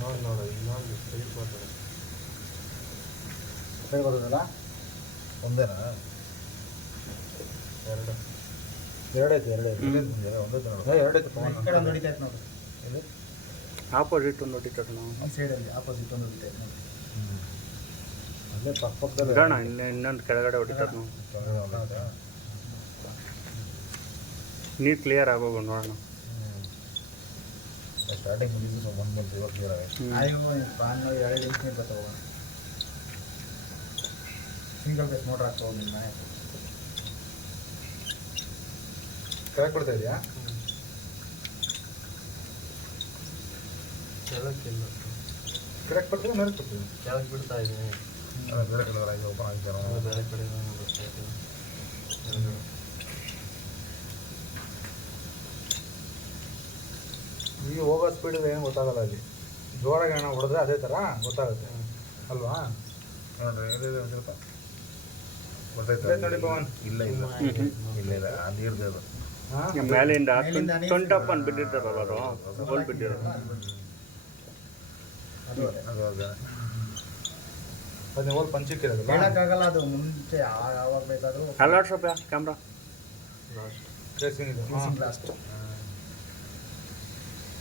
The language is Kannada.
ನೋಡಿ ನೋಡು ಇನ್ನೊಂದು ಸೈಡ್ ಬರ್ತದೆ ಸರಿ ಬರ್ತದಲ್ಲ ಒಂದೇನಾ ಎರಡು ಎರಡೈತೆ ಎರಡೈತೆ ಒಂದೇ ಎರಡೈತೆ ಒಂದು ನೋಡಿ. ಆಪೋಸಿಟ್ ಒಂದು ಹೊಡಿತಾರೆ ನಾವು ಈ ಸೈಡಲ್ಲಿ ಆಪೋಸಿಟ್ ಒಂದು ಹೊಡಿತೈತೆ ನೋಡಿ. ಅಲ್ಲೇ ಪಕ್ಕ ಪಕ್ಕದಲ್ಲಿ ಇಡೋಣ ಇನ್ನೇ ಇನ್ನೊಂದು ಕೆಳಗಡೆ ಹೊಡಿತಾರೆ ನಾವು ನೀರು ಕ್ಲಿಯರ್ ಆಗೋಗು ನೋಡೋಣ. ಸ್ಟಾರ್ಟಿಂಗ್ ಮುಗಿದು ಸೊ ಒಂದು ಮಂತ್ ಇವಾಗ ಕ್ಲಿಯರ್ ಆಗಿದೆ ಬಾನ್ ಎರಡು ಇಂಚ್ ನೀರು ಬರ್ತಾವ ಸಿಂಗಲ್ ಪೇಸ್ ಮೋಟ್ರ್ ಹಾಕ್ತಾ ಹೋಗಿ ನಿಮ್ಮ ಕರೆಕ್ಟ್ ಕೊಡ್ತಾ ಇದೆಯಾ? ಕೆಳಕ್ಕಿಲ್ಲ ಕರೆಕ್ಟ್ ಕೊಡ್ತೀವಿ ಮೇಲೆ ಕೊಡ್ತೀವಿ ಕೆಳಗೆ ಬಿಡ್ತಾ ಇದ್ದೀನಿ ಬೇರೆ ಕಡೆ ಆಗಿ ಓಪನ್ ಅದು ಬೇರೆ ಕಡೆ ಬರ್ತಾ ಇದೆ ಈಗ ಹೋಗೋ ಸ್ಪೀಡ್ ಏನು ಗೊತ್ತಾಗಲ್ಲ ಅಲ್ಲಿ. ಜೋರಾಗಿ ಏನೋ ಹೊಡೆದ್ರೆ ಅದೇ ಥರ ಗೊತ್ತಾಗುತ್ತೆ. ಅಲ್ವಾ? ನೋಡ್ರಿ ಸ್ವಲ್ಪ. ನೋಡಿ ಪವನ್. ಇಲ್ಲ ಇಲ್ಲ. ಇಲ್ಲ ಇಲ್ಲ ಅದು. ಮೇಲಿಂದ ಬಿಟ್ಟಿರ್ತಾರಲ್ಲ ಅವರು ಹೋಲ್ ಬಿಟ್ಟಿರೋದು. ಅದು ಅದೇ. ಅದು ಮುಂಚೆ ಯಾವಾಗ ಬೇಕಾದರೂ ಕ್ಯಾಮ್ರಾ. ಲಾಸ್ಟ್ ಟ್ರೇಸಿಂಗ್ ಇದು. ಹಾಂ. ಲಾಸ್ಟ್